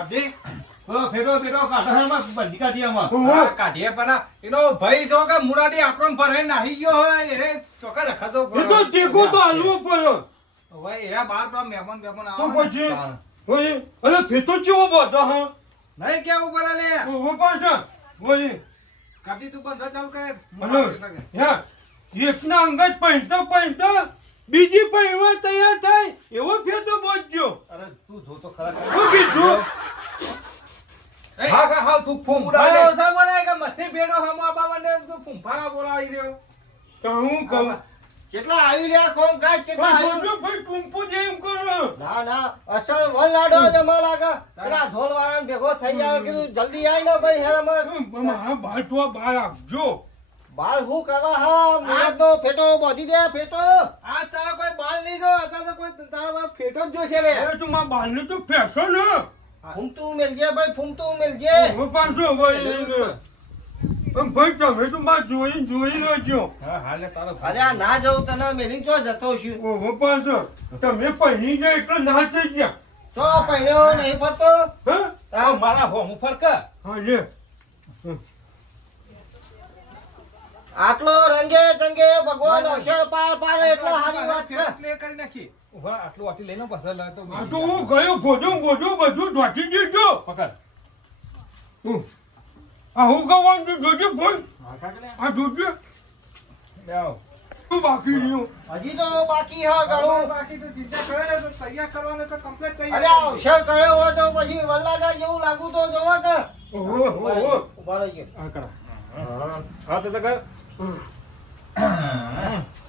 સબ્જી ફેરો કાઢવામાં બંધી કાઢી આમાં કાઢીએ પણ એનો ભાઈ જો કે મુરાડી આપણો ભરાઈ નાહી ગયો હોય એને ચોખા રખાતો એ તો ટેકો તો હાલવો પડ્યો હવે એરા બાર પર મહેમાન તો આવે પછી ઓય અરે ફેતો ચેવો બોતો હા નહીં કેવું પડે લે ઓ પાછા ઓય કાઢી તું બંધ ચાલુ કર હલો યા એકના અંગત પૈંતા બીજી પૈવા તૈયાર થાય એવો ફેતો બોજજો અરે તું જો તો ખરા શું કીધું હા તું ફોન મુરાડો સામાને કે મથી બેડો હમા બાવાને તું ફૂંફારા બોલાવી રહ્યો તો હું કહું કેટલા આવી રહ્યા કોણ કાય કેટલા ભાઈ આવ્યું બોજો ભાઈ ટુંપો જેમ કરો ના અસલ વન લાડો જમા લાગે પેલા ઢોલ વાળાને ભેગો થઈ આવે કીધું જલ્દી આય ને ભાઈ હેરામાં મારા બાર તો બહાર આપજો બાલ હું કરવા હા મુરતનો ફેટો બોધી દે ફેટો આ તારા કોઈ બાલ નહીં જો અત્યારે તો કોઈ તારા ફેટો જ જોશે લે અરે તું મારા બારને તો ફેસો ને ફૂમતું મેલજે ભાઈ ફૂમતું મેલજે હું પાછો ભાઈ ભાઈ તમે તો માર જોઈ લેજો હા હાલે તારો અરે આ ના જવું તને મેલી ચો જતો છું ઓહો પાછો તમે પહેરી જાય એટલે ના થઈ ગયા ચો પહેર્યો નહીં ફરતો હા મારા હોમ ફરક હા લે આટલો રંગે ચંગે ભગવાન અવસર પાર પાડે એટલે હારી વાત છે પ્લે કરી નાખી ઉભા આટલું વાટી લઈને પસર લાવ તો આ તો હું ગયો ભોજો બધું ઢોકી દીધો પકડ આ હું ગવાનું જોજે ભાઈ હા કાકલે આ જોજે જાઓ તું બાકી રહ્યું હજી તો બાકી હા ઘણું બાકી તો ચિંતા કરે ને તો તૈયાર કરવાનું તો કમ્પ્લીટ અરે તૈયાર અવસર કર્યો હોય તો પછી વલ્લાદા જેવું લાગુ તો જોવા કે ઓહો ઉભા રહી ગયો હા કરા હા તો કર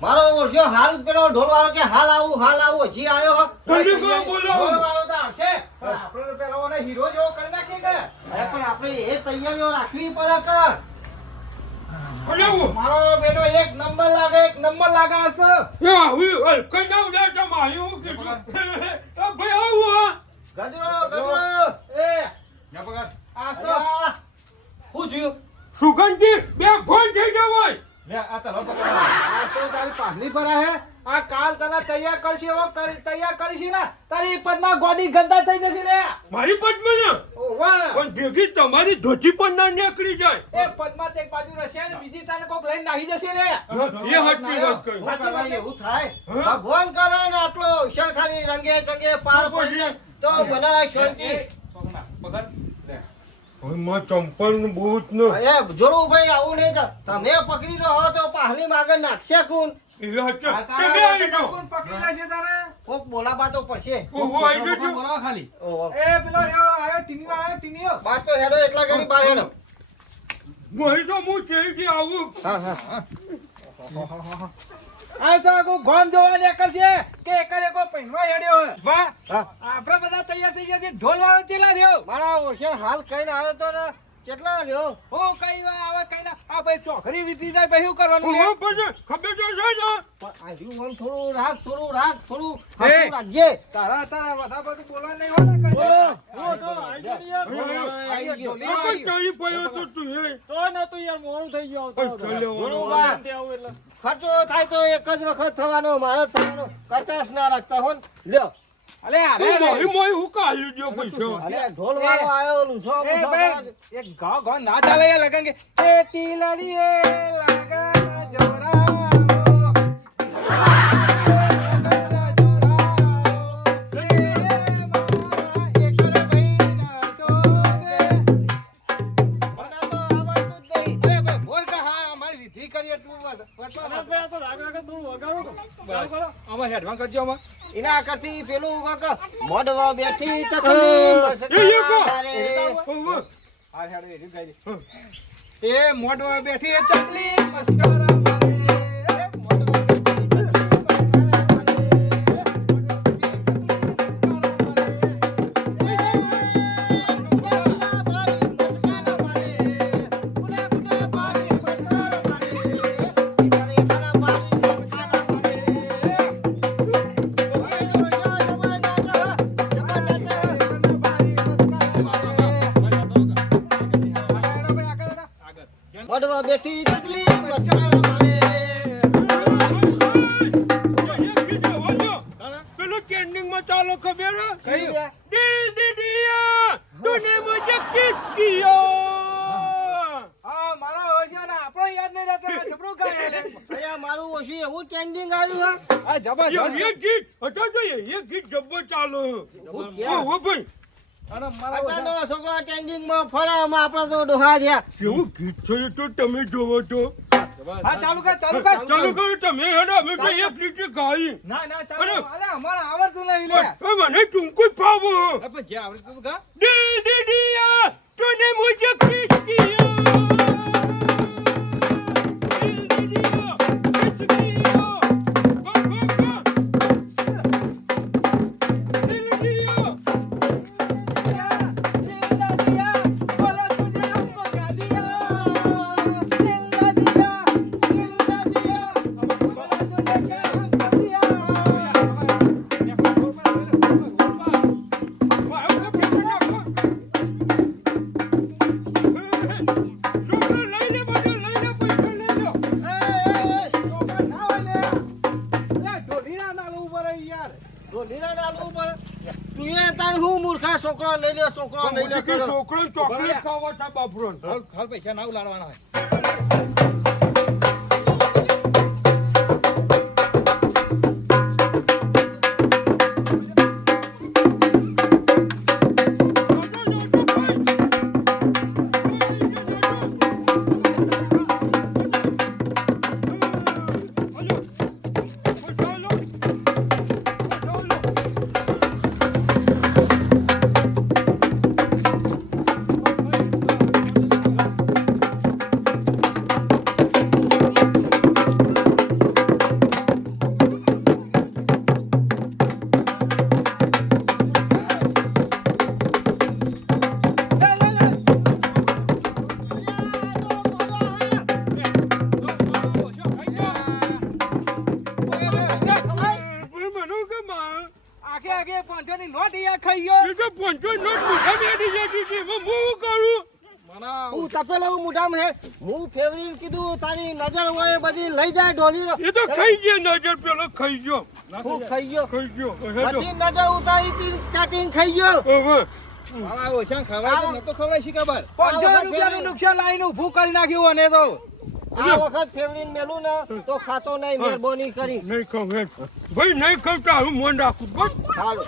મારો ઓળખ્યો હાલ પેલો ઢોલ વાળો કે હાલ આવું હજી આવ્યો હો જલ્દી કરો બોલાવો બોલવાનો તો આવશે પણ આપણે તો પેલો ઓને હીરો જેવો કરી નાખીએ કે અરે પણ આપણે એ તૈયારીઓ રાખવી પડે કે અરે હું મારો બેટો એક નંબર લાગે આજ તો એ આવી કઈ ના ઉડા તો મારી હું કીધું આ ભાઈ આવું ગજરો એ જા પકડ આજ તો અલ્યા, શું થયું સુગંધી બે ફોન થઈ જવાય લે આ તારો પકડ આ તો તારી પાઘડી પર હે આ કાલ તને તૈયાર કરશે એવો તૈયાર કરીશી ને તારી પદમાં ગોડી ગંદા થઈ જશે લે મારી પદ્મને ઓ વાહ પણ ભેગી તમારી ધોતી પણ ના નીકળી જાય એ પદમાં એક બાજુ રહેશે ને બીજી તારે કોક લઈને નાહી જશે લે એ હાચી વાત કહી શું કરવાનું એવું થાય ભગવાન કરે ને આટલો અવસર ખાલી રંગે ચંગે પાર પડી તો બનાય શાંતિ પકડ પકડ લે હવે માં ચંપલ નું બહુત નો અરે જોરું ભાઈ આવું નહીં થાય. તમે પકડી રહો તો પાહલી માગે નાખશે કોણ એ હાચી આ તમે તારા આવી જાઓ કોણ પકડી લેશે તારે કોક બોલાબા તો પડશે ઓહો આવી જજો બોલાવો ખાલી ઓહો. એ પેલો રહ્યો આયો ટીમીઓ બાર તો હેડો એટલા ઘડી બાર હેડો મોહી તો હું જઈ આવું હા હા આ તો આખું ગોમ જોવાની અકલ છે કે એકરે કોઈ પહેરવા હેડ્યો હે વાહ હા. આપણે બધા તૈયાર થઈ ગયા છે ઢોલ વાળો ચેલા રહ્યો મારા ઓળશે હાલ કઈને આવ્યો તો ને કેટલા રહ્યો હો કઈ વા આવે કઈ ના આ ભાઈ ચોકરી વીતી જાય પછી શું કરવાનું લે? ઓહો પછી ખબર તો છે ને પણ આજુ મન થોડું રાખ થોડું એ. હાથું રાખજે તારા બધા બધું બોલવા નહીં હોય ને કઈ. આવી ગયો. આ કઈ તારી પડ્યો તો તું એ બોલો બા. ખર્ચો થાય તો એક જ વખત થવાનો મારો થવાનો 50 ના રાખતા હો ને. લ્યો અલે અરે મોહી મોહી હું કાલી દો પૈસા અરે ઢોલ વાળો આવ્યો લૂસો એ ભાઈ એક ગાવ ગાવ ના ચાલે યાર લગન કે એ ટીલડી એ લગન જોરાવો આમાં હેડવાન કરજો આમાં એના કરતી પેલું મોઢવા બેઠી ચકલી મસ્કરા ઓહો આ હેડ વેરી ગાઈ એ મોઢવા બેઠી એ ચકલી મસ્કરા મારે મોઢવા બેઠી ચકલી મસ્કરા મારે પેલું ટ્રેન્ડિંગ માં ચાલો ખબર કયું? દિલ દીદિયા ટ્રેન્ડિંગ આવ્યું આ જબરજસ્ત એક ગીત હતો તો એક ગીત જબ્બર ચાલો ઓ ભાઈ અને હે મારા અત્યારનો છોકરો ટ્રેન્ડિંગમાં ફરે આમાં આપણે તો ડોહા થયા કેવું ગીત છે એ તો તમે જોવો છો હા ચાલુ કર ચાલુ કરો તમે હેડો અમે તો એક લીટર ગાઈ ના ના ચાલુ અરે. અરે અમારે આવડતું નહીં લે મને ટૂંકું જ ફાવો પણ જે આવડતું તું ગા દિલ દે દિયા તૂને મુझे किस किया दिल दे दिया किस किया गो गो गो दिल दिया છોકરો લઈ લે બધો લઈ લે પૈસા લઈ લો તું એ તાર હું મૂર્ખા છોકરો લઈ લે છોકરો લઈ લે કરો છોકરો ચોકલેટ ખાવા છે બાપરો હાલ પૈસા ના ઉલાડવાના હોય આગે આગે 500 ની નોટ યા ખાઈ ગયો એ તો પંચો નોટ મોઢા બેઠી જતી હતી હું કરું મના હું તપેલો હું મોઢામાં હે હું ફેવરિટ કીધું તારી નજર હોય એ બધી લઈ જાય ઢોલી એ તો ખાઈ ગયો નજર પેલો ખાઈ ગયો હું ખાઈ ગયો ખાઈ ગયો બધી નજર ઉતારી તી ચાટીને ખાઈ ગયો હવે મારા ઓછા ખવાય તો નતો ખવડાય શી ખબર 500 રૂપિયાનું નુકસાન લાઈને ઊભું કરી નાખ્યું અને તો આ વખત ફેવરિટ મેલું ને તો ખાતો નહીં મહેરબાની કરી નહીં ખાવ હેડ ભાઈ નહીં ખાવ તારું મન રાખું બસ સારું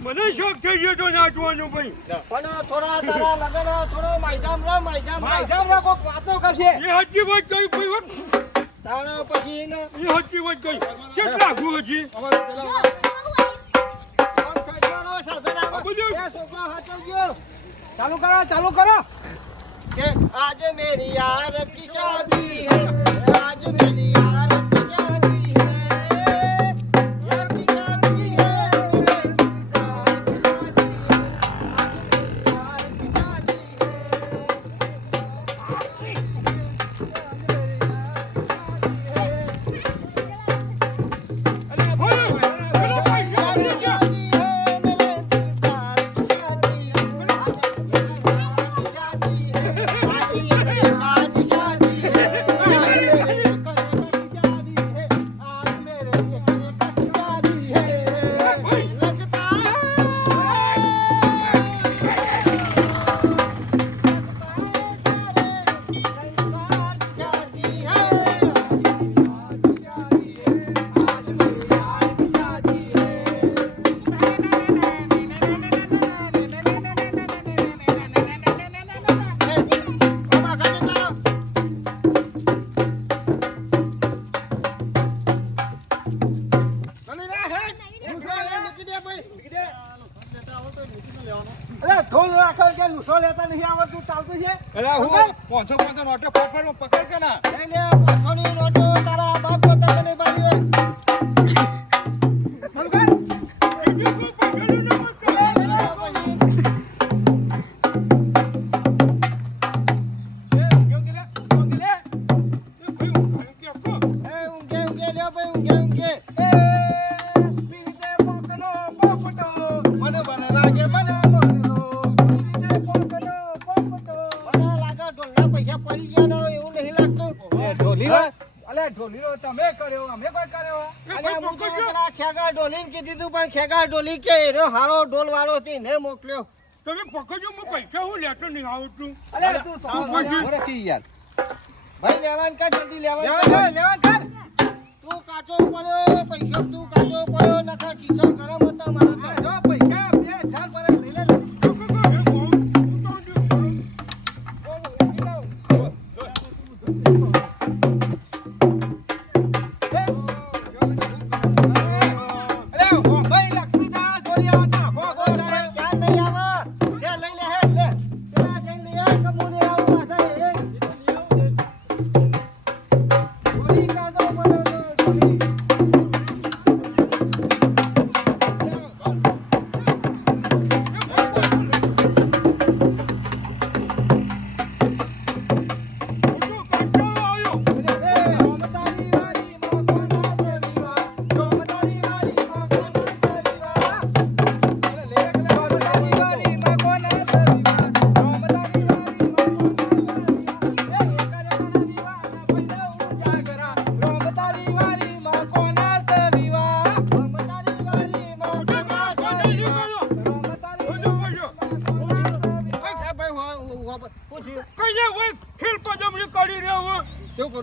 મને શોખ થઈ ગયો તો નાચવાનું ભાઈ પણ થોડા તારા લગન થોડો માયદામ રે માયદામ માયજામ રાખો વાતો કરશે એ સાચી વાત કહી ભાઈ તારા પછી ને એ સાચી વાત કહી કેટલા લાગુ હજી કોણ સાઈડનો સાધન આવે એ છોકરો હાચવજો ચાલુ કરો કે આજ મેરી યાર કી શાદી હે આજ મેરી યાર કી શાદી હે યાર કી શાદી હે मेरे दिलदार की शादी है आज मेरी यार की शादी ચાલતું છે અરે હું 500 નોટો પકડ કે ના લઈ લે 500 ની નોટો તારા બાપ પોતા તને બારી ઢોલીનો અલે ઢોલીનો તમે કર્યો અમે કોઈ કર્યો અને હું તો પેલા ખેગા ઢોલીને કીધું તું પણ ખેગા ઢોલી કે એનો હારો ઢોલ વાળો હતી ને મોકલ્યો. તમે પકડજો હું પૈસા હું લેતો નહીં આવું છું અલે તું ઓળખી યાર ભાઈ લેવાન કા જલ્દી લેવાન લેવા કર તું કાચો પડ્યો પૈસા તું કાચો પડ્યો નકા ખીચો ગરમ હતા મારો તો જો પૈસા 2000 પર લઈ લે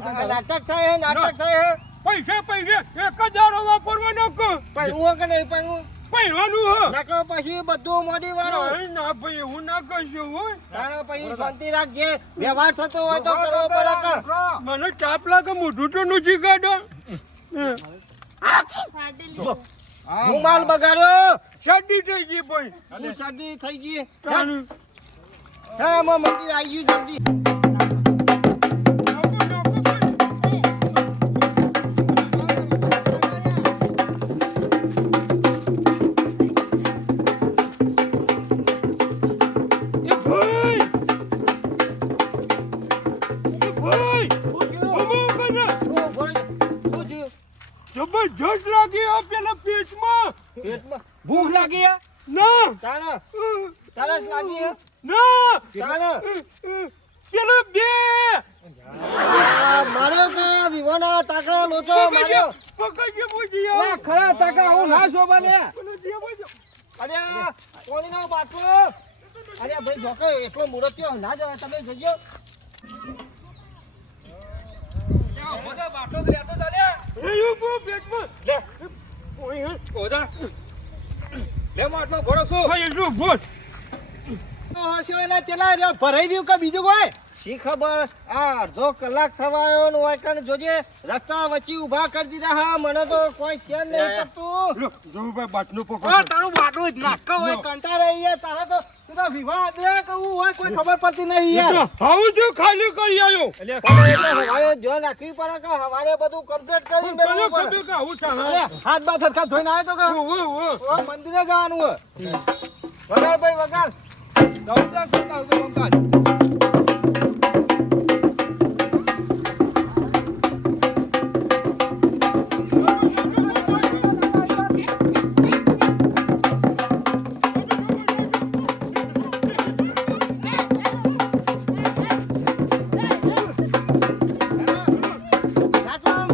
નાટક થાય પૈસા 1000 વાપરવાનો પણ હું કે નહીં પણ હું પહેરવાનું નકો પછી બધું મોડી વાળો ના ભાઈ હું ના કશું હોય તારે પછી શાંતિ રાખજે વ્યવહાર થતો હોય તો કરવો પડે કા મને તાપ લાગે મોઢું તો નથી કાઢો હું માલ બગાડ્યો શરદી થઈ ગઈ ભાઈ હું શરદી થઈ ગઈ હા મંદિર આવી ગયું જલ્દી જબરજસ્ત લાગી આ પેલા પેટમાં ભૂખ લાગી હે ના તારા તારા લાગી હે ના તારા પેલો બે મારો કે વિવાના તાકડો લોચો માર્યો પકડજે પૂછી લા ખરા તાકા હું ના શોભા લે અરે કોણીનો બાટલો અરે ભાઈ જોકે એટલો મુરત્યો ના જવાય તમે જજો મોટા બાટલો લેતો ચાલે એ બો પેટમાં લે ઓય ઓદા લે માટલો ભરોસો ભાઈ જો બોલ હશે એના ચલા રે ભરાઈ રહ્યું કે બીજું કોઈ શી ખબર આ અડધો કલાક થવાયો ને હોય કણ જોજે રસ્તા વચ્ચે ઊભા કરી દીધા હા મને તો કોઈ ચેન નહીં પડતું લો જો ભાઈ બાટલો ઓ પકડ તારું બાટલું જ નાટક હોય કંટાળે યાર તારા તો તું તો વિવાહ દે કહું હોય કોઈ ખબર પડતી નહીં યાર હાઉ જો ખાલી કરી આયો હવારે જો નાખવી પડે કે હવારે બધું કમ્પ્લીટ કરીને પેલો બેસવું પડે. ખબર કે આવું ચાલે અરે હાથ બાથ હરખા ધોઈને આવ્યો તો કે ઓ ઓ મંદિરે જવાનું હોય વગાડ ભાઈ વગાડ દોડતા કરતા આવતો કામકાજ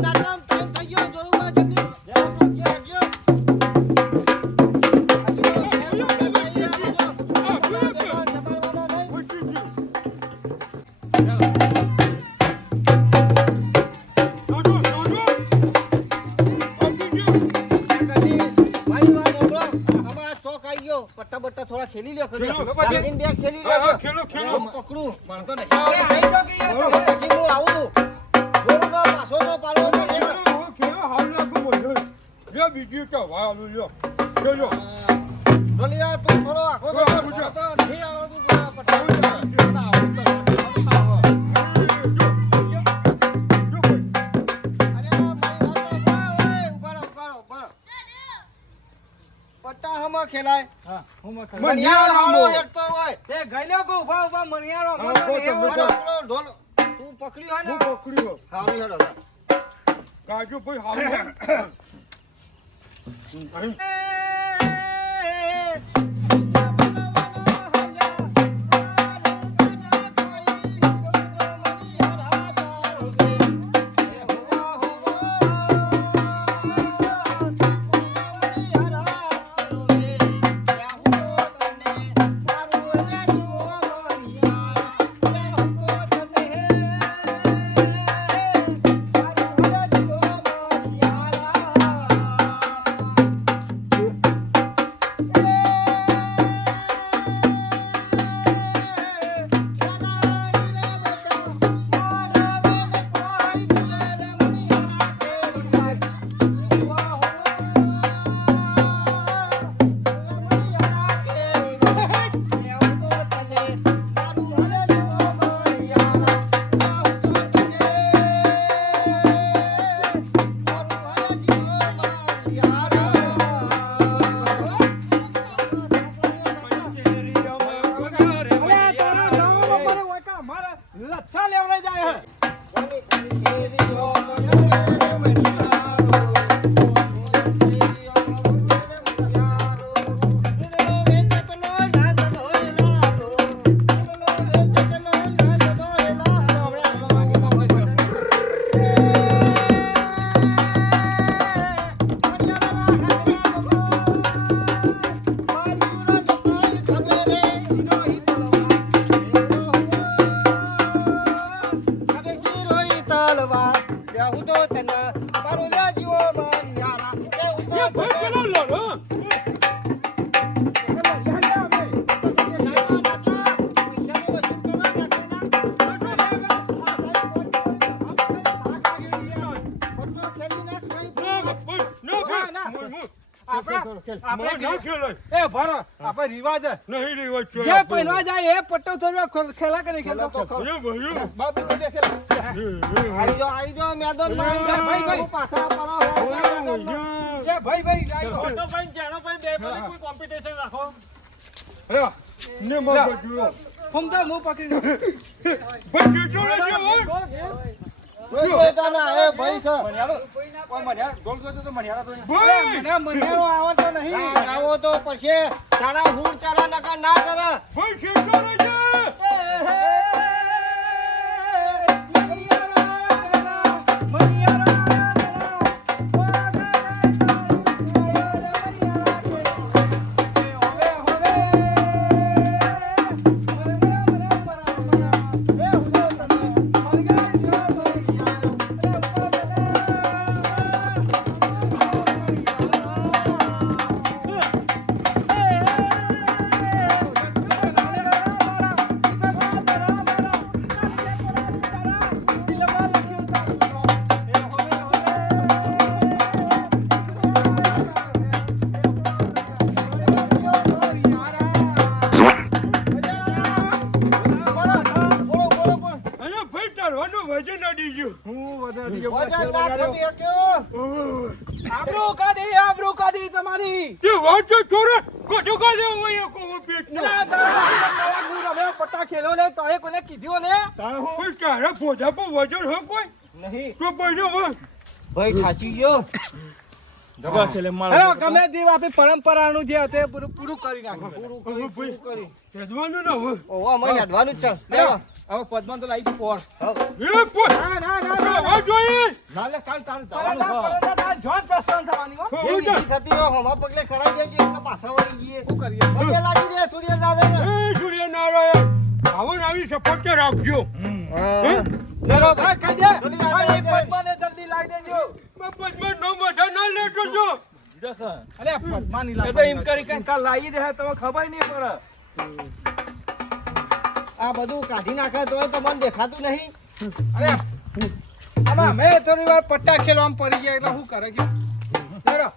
નાચવામ ટાઈમ થઈ ગયો જોરુમાં જલ્દી હટજો પટ્ટા બટ્ટા થોડા ખેલી લ્યો ખેલો, ખેલી બે ખેલી હા, લ્યો ખેલો, ખેલો. હું પકડું ભણતો નહીં આવી જાઓ કે યાર બરોબર, પછી હું આવું જોરુનો પાછો તો પાડવો પડે બીજું તો વાળું લ્યો લ્યો ઢોલીરા તું થોડો આખો તો હા, કર. પૂછો. તો નહીં આવતું પટાવું અરે મારી વાત તો ઓય, ઉભા રહો, ઉભા રહો, ઉભા રહો. પટ્ટા હમો ખેલાય હા હું મખા મણિયારો હારો હેઠતો હોય તે ગઈલો કો ઉભા ઉભા મણિયારો હા, અમારો બોલ, એવો બોલ. અને આપણો ઢોલ તું પકડ્યો હોય ને હું પકડ્યો હારું હેડો જા. કાજુ ભાઈ હાલ ના ખેલાય. એ ભરો આપણે રિવાજ છે. નહીં રિવાજ છે જે આપણો. પહેરવા જાય એ પટ્ટો થોડી ખેલા કે નહીં ખેલતો ખેલો તો અરે ભાઈઓ. બાપુ બેટે ખેલા આવી જાઓ મેદાનમાં આવી જાઓ. ભાઈ, ભાઈ. પાછા પરો ભાઈ. જે ભાઈ ભાઈ આવી જાઓ. ફોટો પાડીને જાણો પાડીને બે પાડી કોઈ કોમ્પિટિશન રાખો. લ્યો, ને મારા બાજુ. હું તો હું પકડી લઉં. ભાઈ ખેંચો લેજો, હો. જોઈ બેટાના એ ભાઈ છે. ભાઈ. મને મનિયારો આવડતો નહીં. ના ગાવો તો પછી તારા હુર ચારા નકા ના ચારા. ભાઈ ખેંચો લેજો. અહીંયા ભાઈ તારવાનું વજન અડી ગયું. વજન ના ખમી હક્યો. આબરૂ કાઢી તમારી. તે વાત તો છોરે કશું કાલે હોય કો પેટનો. એલા તારા હું રમે પટ્ટા ખેલો લે તો એ કોને કીધું લે. કોઈ તારા પોજા પર વજન હો કોઈ નહીં તો પૈસો હોય. ભાઈ ઠાચી ગયો. હેલો ગમે તે વાત પરંપરાનું જે હતું એ પૂરું કરી નાખ્યું. પૂરું કરી. હેદવાનું ના હોય. ઓવા મય હેડવાનું જ છે. લેવો. હવે પદ્મન તો લાવી પોર. એ પો ના આ જોઈએ. નાલે કાલ તાર પરંડા તાર જોન પ્રસ્થાન થવાની હો. જે વિધિ થતી હોય હોમાં પગલે ખડાઈ દેજો એટલે પાછા વળી જઈએ. શું કરીએ? પગે લાગી દે સૂર્યનારાયણ. એ સૂર્યનારાયણ આવો ને આવી સપોર્ટ રાખજો. લેરો હા કહી દે. જલ્દી હા, આગળ એ પદ્માને જલ્દી લાવી દેજો. બાપા નો મોઢા ના લેતો જો. અરે પદ્માની એ તો એમ કરી કે કાલ લાવી દે તમે ખબર નહીં પડે. આ બધું કાઢી નાખે તોય તમને દેખાતું નહીં. અરે આમાં અમે થોડી વાર પટ્ટા ખેલવામાં પડી ગયા એટલે શું કરે કે લેડો.